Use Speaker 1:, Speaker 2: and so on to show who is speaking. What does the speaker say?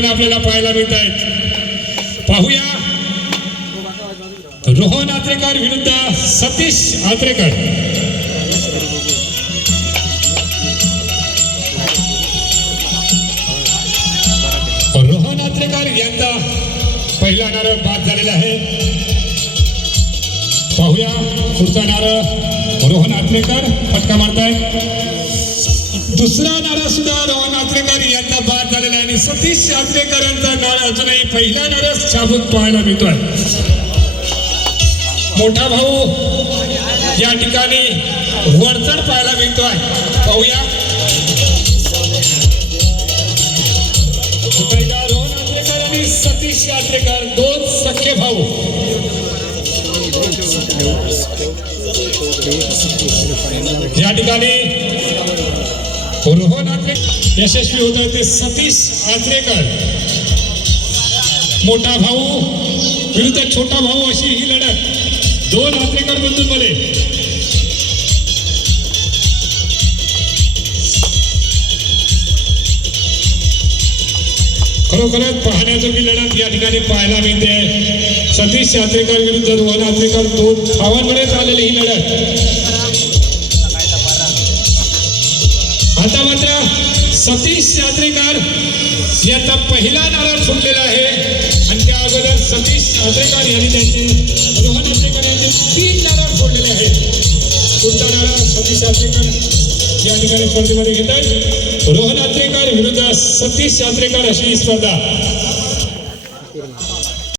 Speaker 1: मैदान आपल्याला पाहायला मिळत आहेत. पाहूया. रोहन आत्रेकर विरुद्ध सतीश आत्रेकर. रोहन आत्रेकर यांचा पहिला नारळ बाद झालेला आहे. पाहूया पुढचा नारळ. रोहन आत्रेकर फटका मारताय दुसरा नारळ सुद्धा रोहन आत्रेकर यांचा बाद झालेला आहे. आणि सतीश आचरेकर यांचा नारळ अजूनही पहिला नारस शाबूत पाहायला मिळतोय. मोठा भाऊ या ठिकाणी वरचढ पाहायला मिळतोय. पाहूया. रोहन आत्रेकर आणि सतीश यात्रेकर दोन सख्खे भाऊ. या ठिकाणी रोहन आत्रेकर यशस्वी होत आहे ते सतीश आत्रेकर. मोठा भाऊ विरुद्ध छोटा भाऊ अशी ही लढत. दोन आत्रेकर बंधूंमध्ये खरोखरच पाहण्याजोगी लढत या ठिकाणी पाहायला मिळते. सतीश यात्रेकर विरुद्ध रोहन यात्रेकर दोन धावांमध्ये चाललेली ही लढत. आता सतीश यात्रेकर याचा पहिला नारळ फुटलेला आहे. आणि त्या अगोदर सतीश यात्रेकर यांनी त्यांचे रोहन यात्रेकर यांचे तीन नारळ फोडलेले आहेत. पुढचा नारळ? सतीश यात्रेकर. या ठिकाणी स्पर्धेमध्ये घेत आहेत रोहन यात्रेकर विरुद्ध सतीश यात्रेकर अशी ही स्पर्धा.